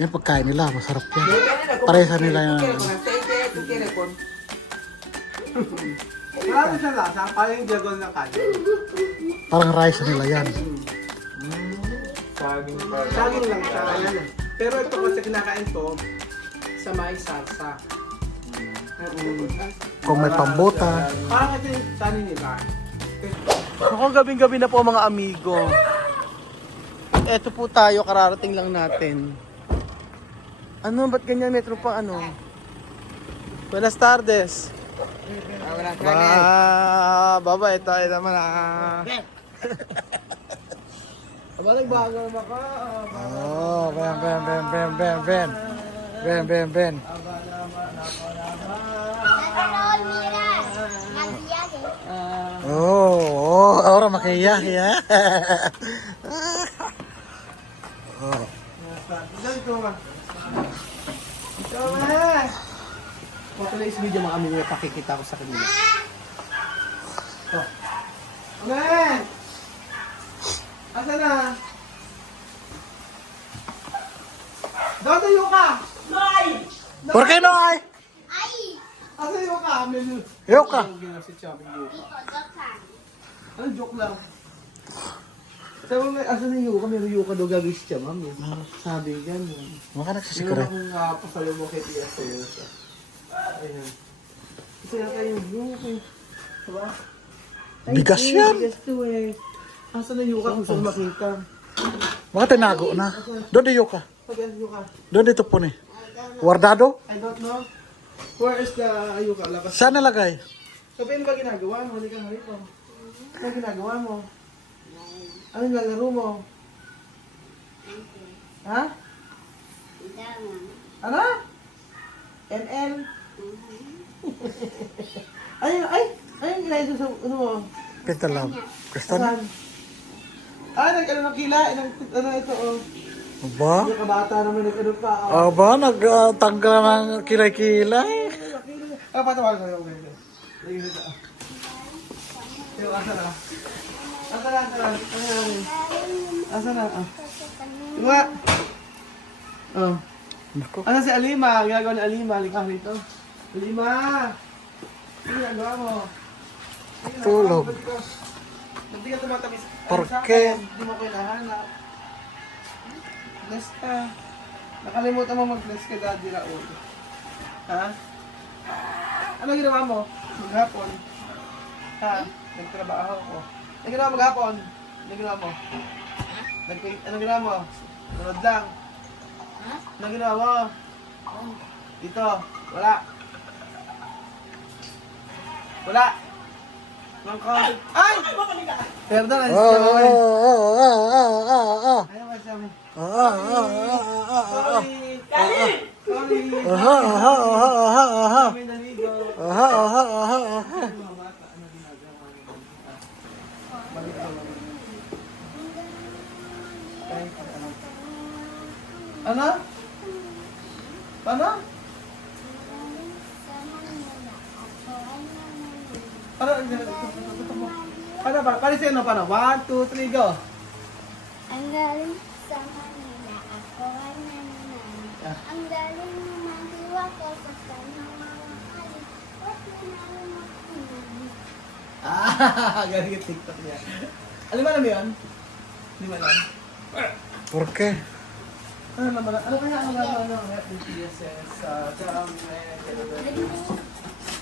Yan pagkain nila, masarap yan. Paresa nila yan. Marami siya lasa, parang yung jagol na kanin. Parang rice nila yan. Saging lang siya. Pero ito kasi kinakain to sa may salsa. Kung may pambuta. Parang ito yung kanin nila. Ako gabing-gabi na po mga amigo. Eto po tayo, kararating lang natin. Ano, ba't ganyan metro pa ano? Buenas tardes. Baba, ito naman Balik bago naman ka. Oh, ben. Ben. Oh, ahora makiyak ya. Oh. Ito ba? Ito ba? Patuloy sa video mga amigo, pakikita ko sa kanila. Oh. Amen! Asa na? Doon tayo ka! ¿Por qué no hay? Asa yung ka? Yo ka. Ano joke lang? Sabi mo, asa na yung ka? Meron yung ka daw gagawin siya, ma'am. Sabi gano'n. Maka Meron nagsisikare. akong pasalo mo kay Tia sa'yo siya. Ayan. Kasi yata yung yuka. Diba? Bigas yan. Bigas to eh. Asa na yuka kung saan makita? Maka tinago na. Doon yo ka. Pag yuka? Doon dito po ni. Guardado? I don't know. Where is the yuka? Labas. Saan nalagay? Sabihin ba ginagawa mo? Hindi ka nga rito. Ano ginagawa mo? Ano yung lalaro mo? Ha? Ano? ML? Ayun ginagawa sa ano mo? Kita lang. Gusto na? Saan? Nag-ano ng kila? Ano ito oh? Aba? Yung kabata naman nag-ano pa. Oh. Aba, nagtanggal ng kilay-kilay. Patawag ko yung ganyan. Lagyan ito. Yung asa na? Asa na? Asa na? Diba? Oh. Naku. Asa si Alima? Ginagawa ni Alima. Halika rito. Alima! Ano ginagawa mo? Tulog. Hindi ka tumatamis. Por Sa qué? akin, hindi mo ko hinahanap. Bless ka. Nakalimutan mo mag-bless ka, Daddy Raul. Ha? Ano ginawa mo? Maghapon? Ha? Nagtrabaho ko. Ano ginawa mo maghapon? Ano ginawa mo? Ano ginawa mo? Sunod lang. Ano ginawa mo? Dito. Wala. Wala. Nang konti. Ay! Perdón, ay Oh, siya mo eh. oh. Ayaw ka siya mo. Sorry. Sorry. Aha. Kami naligo. Aha. Mga bata, ano ginagawa nila? Balik ako. Ay, ano? Ano? Ano ba? Palisin mo paano? 1, 2, 3, go! Ang galing sa Manila, ako ay nananalig. Ang galing naman diwa ko sa kanyang mga kalit. Ba't nanalo mo pinagin? Galing yung TikTok niya. Alam mo alam yun? Hindi mo alam? ¿Por qué? Ano naman? Ano kaya ang gagawin ng FBTSS?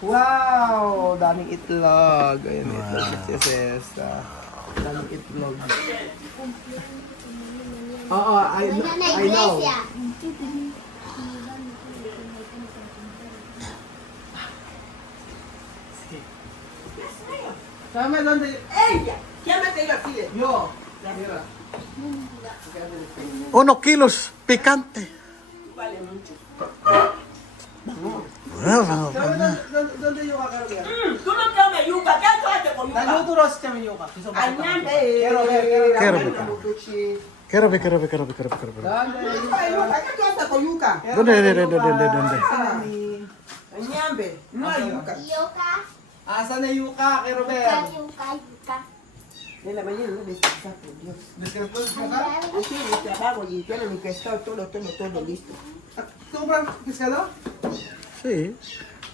Wow! Daming itlog. Ayun, itlog. FBTSS. Daming itlog. Oo, I know. Sama doon tayo. Yo! Mira. 1 kilos picante. Sama doon tayo yung kakaroon. Tulog kami, yuka. Kaya ate ko, yuka. Naluto ros kami yung kakaroon. Anyan, Quiero ver. Yuka, kaya ate ko, yuka. ¿Dónde? Anyan, be. No, yuka. Yoka, Asa na yuka kay Robert? yuka. En la mañana no descansar, por Dios. Descanso ka? Así en el trabajo y yo en mi pescado todo listo. Sobrang pescado? Si.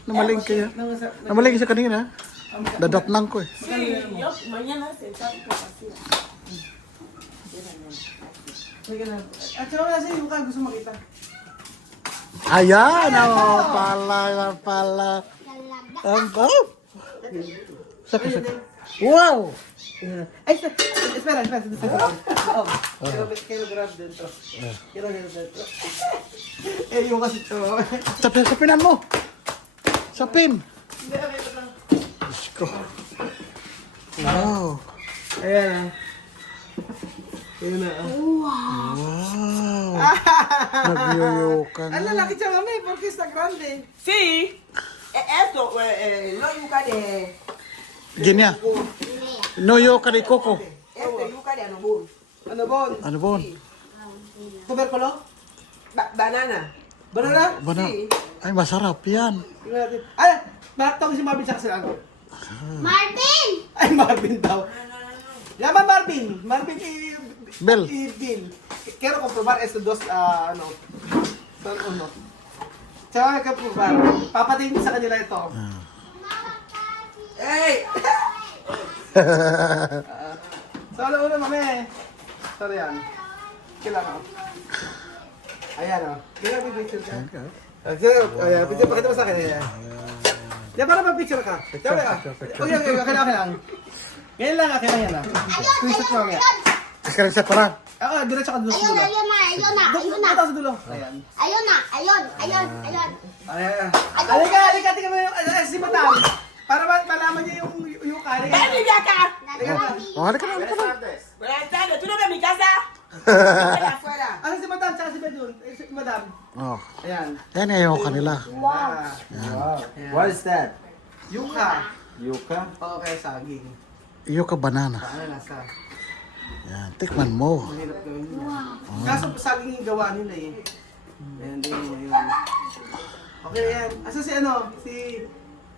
Namalingki yan. Namalingki siya kanina. Dadatnang ko eh. Sí, yo mañana se está así. Sige na. At saka kasi yung gusto makita. Ayan! Oh, pala. Ang bap! Saka. Wow! Ay, espera. Oh, kilo grab dito. Kilo dito. Eh, yung kasi to. Sapinan mo! Sapin! Hindi, ito lang. Diyos ko. Wow! Ayan. Ayan na. Wow! Nagyuyukan Ang na. lalaki siya mami, porque está grande. Sí, esto, no yuca de... Ginya. No yuka ni Coco. Este yuca de anubur. Ano bon? Ano bon? Tuberculo? Banana. Banana? Bana. Si. Ay, masarap yan. Tingnan natin. Ay, tawag si Marvin sa kasi ano? Marvin! Ay, Marvin daw. Llama Marvin. Marvin Bel. Bill. Quiero comprobar estos dos, ano, son uno. Tsaka comprobar. Papatingin sa kanila ito. ¡Ey! So, ano una, mami? Sorry yan. Kailangan. Ayan, o. Kailangan may picture ka. Ayan, picture. Pakita mo sa akin. Ayan. Yan, para mag-picture ka. Sabi ka. Okay, lang. Ngayon lang, akin lang yan, Screenshot mo mamaya. Sekarang siya parang. Oo, diretso ka doon sa dulo. Ayun na. Ito sa dulo. Ayan. Ayun. Ayan. Halika, tingnan mo yung si Madam. Para malaman niya yung kari. ¡Ven de acá! Oh, halika na. Buenas tardes, ¿tú no ves mi casa? Ven afuera. Ano si Madam, tsaka si Bedun. Si Madam. Oh. Ayan. Yan ayaw kanila. Wow. What is that? Yuka. Yuca? Oo, kaya saging. Yuka banana. Ano nasa? Yan, tikman mo. Mahirap gawin nila. Kaso saging yung gawa nila eh. Ayan din yun. Okay, ayan. Asa si ano? Si...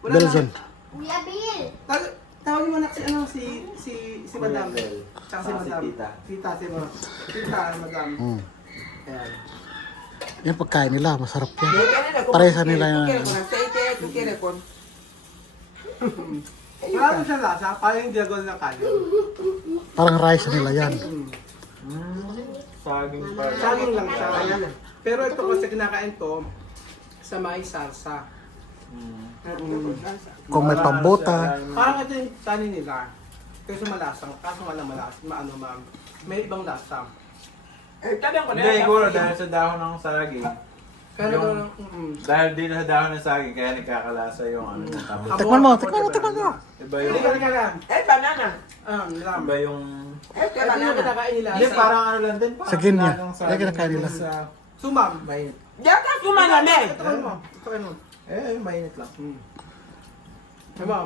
Wala na. Belgian. Kuya Bill! Tawagin mo na si ano, si Madam. Bel. Tsaka si Si Madam. Tita. Tita, Madam. Mm. Ayan. Yan pagkain nila, masarap yan. ¿Tú quieres con- Paresa nila ¿Tú yan. quieres con aceite? ¿Tú quieres con...? Wala mo siya lasa, parang yung diagonal ng kanin. Parang rice nila yan. Saging pa. Saging lang siya. Pero ito kasi kinakain to sa may salsa. Kung may pambota. Parang ito yung kanin nila. Kasi malasang, kaso nga lang may ibang lasa. Está bien con Hindi, ella. siguro dahil sa dahon ng saging. Pero, Dahil din sa dahon ng saging, kaya nagkakalasa yung ano ng tamis. Tikman mo. Iba yung... Halika lang. Es banana. Lam. Iba yung... Este Ito yung banana. kinakain nila. Hindi, parang ano lang din. Sa ginya. Parang Yan kinakain nila. Sa... Sumam. Ya está su manamé. Ito kain mo. Ito kain mo. Eh, mainit lang. Diba?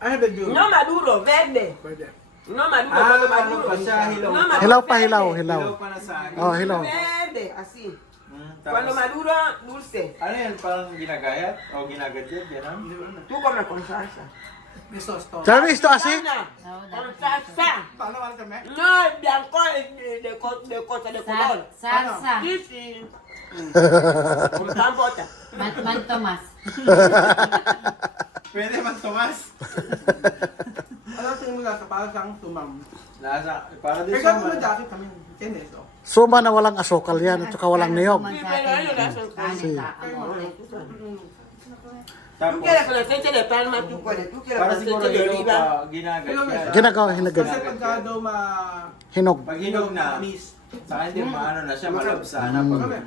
I have a view. No maduro, verde. Pwede. No maduro, Ah, cuando ano maduro. pa siya, hilaw. No maduro, Hilaw pa, verde. hilaw. Hilaw pa na saging. Oh, hilaw. Verde, así. Tapos, Cuando maduro, dulce. ano yan, parang ginagayat? O ginagadyan, gano'n? Tú comes con salsa. May sauce to. Sabi isto asi? Banana, con salsa. Paano wala kami? No, el blanco es de cosa de color. Salsa. Sí, sí. Con pan bota. Man Tomas. Pwede man, Tomas. Ano tingin mo lasa? Parang siyang sumam. Lasa, para din Ikaw sa mo dati kami. Tienes, oh. Suma na walang asukal yan at saka walang niyog. Sí, pero ellos le hacen con Sí. Tú Tapos, quieres con aceite de palma, tú puedes. Tú quieres para con siguro aceite de hilaw oliva. pa, ginagadyan. Ginagawa hinagad. Kasi pagka daw Hinog. Pag hinog na, Miss. sa akin din maano na siya, malabsa na. Pag,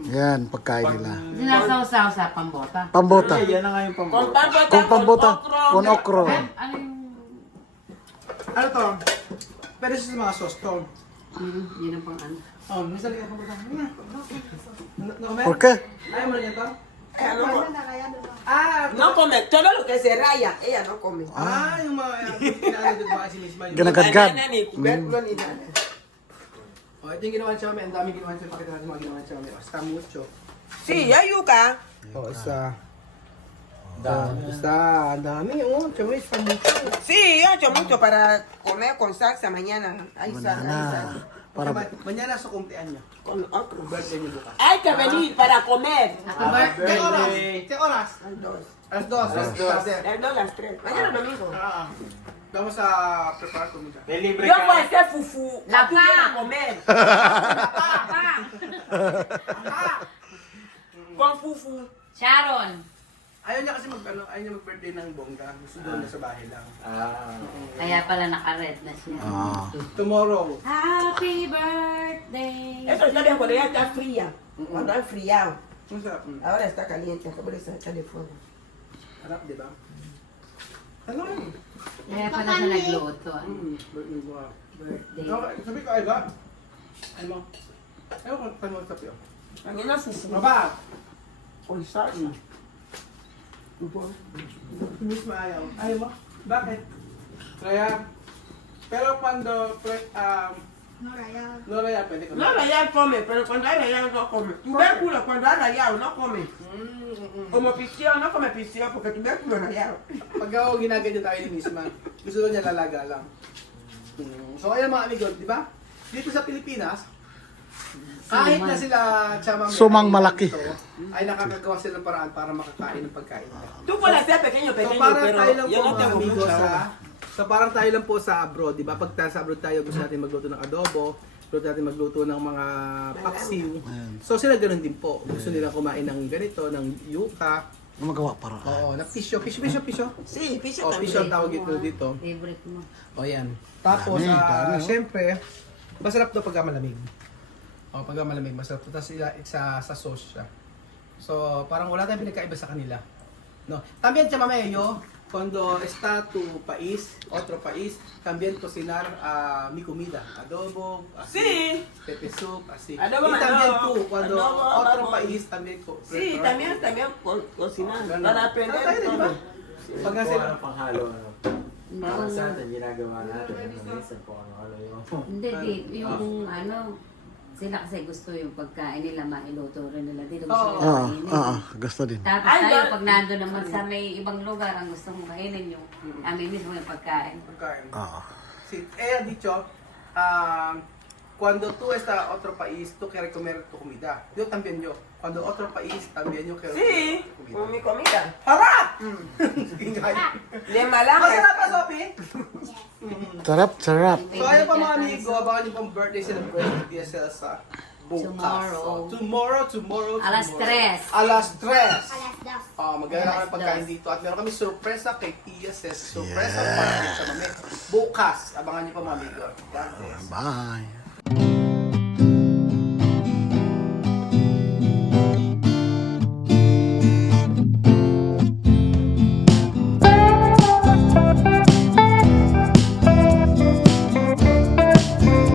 Yan, pagkain nila. Sinasawsaw sa pambota. Pambota. Ay, yan na nga yung Con pambota. pan bota, Kung pambota, okra. con okro. Ano yung... Ano to? Pero sa mga sauce to. Yun ang pang ano. Oh, minsan ka pa ba? ¿Por qué? Ayaw mo na yan to? Ella no come. No Ah, come todo lo que se raya, ella no come. yung mga inaano din ba si Miss May. Ginagadgad. Banana ni cubérculo ni nada. Oh, ito yung ginawa siya kami. Ang daming ginawa siya. Pakita natin mga ginawa siya kami. Está mucho. Sí, ya yuca. Oh, isa. Basta, ang dami. Oh, chamis, pamucho. Sí, yo echo mucho para comer con salsa mañana. Ay, Banana. Para Mañana sa kumtian niya. Con otro. Birthday niyo bukas. Hay que venir para comer. Happy birthday. ¿Qué oras? ¿Qué oras? Las dos. Alas 2. Alas 2. Las dos, las tres. Mañana domingo. Vamos a preparar comida. May libre Yo ka. voy a hacer fufu. La Tú vienes a pa. comer. Con fufu. Sharon. Ayaw niya kasi ayaw niya mag-birthday ng bongga. Gusto doon niya sa bahay lang. Kaya pala naka-red na siya. Tomorrow. Happy birthday. Eso ya de cuando ya está fría. Cuando ha enfriado. Masarap. Ahora está caliente. Acabo de echarle fuego. Harap, di ba? Ano yun? Kaya pala siya nagluto. Birthday ko. Birthday. Okay, sabi ko, ay ba? Ano mo? Ayaw ko, paano mo tapyo? Mañana fufu. Maba! Con salsa. Miss mo ayaw. Ayaw mo? Bakit? Kaya, pero cuando, no raya, pwede ka. No, rayado come, pero cuando hay rayado no come. Tubérculo, cuando hay rayado no come. Como piscio, no come piscio, porque tubérculo es rayado. Pag ako ginaganyan tayo ni Miss Ma, gusto niya lalaga lang. So ayan mga amigo, di ba? Dito sa Pilipinas, kahit na sila chamang Sumang malaki. ay nakakagawa sila ng paraan para makakain ng pagkain. Tú puedes ser pequeño, So pequeño, parang pero tayo lang yo po no mga tengo amigo mucha. so parang tayo lang po sa abroad, di ba? Pag sa abroad tayo, gusto natin magluto ng adobo, gusto natin magluto ng mga paksiw. So sila ganun din po. Gusto nila kumain ng ganito, ng yuca. magawa para. Oo, na pisyo. Sí, piso O, pisyo ang también. tawag ito dito. Favorite mo. O yan. Tapos, Dami, oh. syempre, masarap to pagka malamig. O, pagka malamig, masarap to. Tapos sa sauce siya. So, parang wala tayong pinagkaiba sa kanila. No. También, chamameyo, cuando está tu país, otro país, también cocinar mi comida. Adobo, así, Sí, pepe soup, así. Adobo, y también adobo, tú, cuando adobo, otro adobo. país también sí, también cocinar. Ganun. Para aprender Tayo, di ba? todo. Pag nga Kung sila, ano panghalo, ano. Para sa atin, ginagawa natin. Minsan kung ano yung... Hindi, yung ano, sila kasi gusto yung pagkain nila, mailuto rin nila. Dito gusto nila kainin. Gusto din. Tapos Ay, tayo, ba- pag nandun naman sa may ibang lugar, ang gusto mong kainin yung amin mismo yung pagkain. pagkain. Oo. Sí, ella ha dicho, cuando tú estás a otro país, tú quieres comer tu comida. Yo también yo. Cuando otro país, también yo quiero Sí, comer tu con comida. mi comida. ¡Harap! De malanga. Masarap pa, Sophie? Sarap. So, ayun pa mga amigo, abangan niyo pang birthday celebration ni DSL sa bukas. Tomorrow. Tomorrow. Alas 3. Alas 3. Alas 2. Magdala kami Alas pagkain 2. dito at meron kami sorpresa kay TSS. Sorpresa Yes. para sa mami. Bukas, abangan niyo pa mga amigo. Yan. Bye.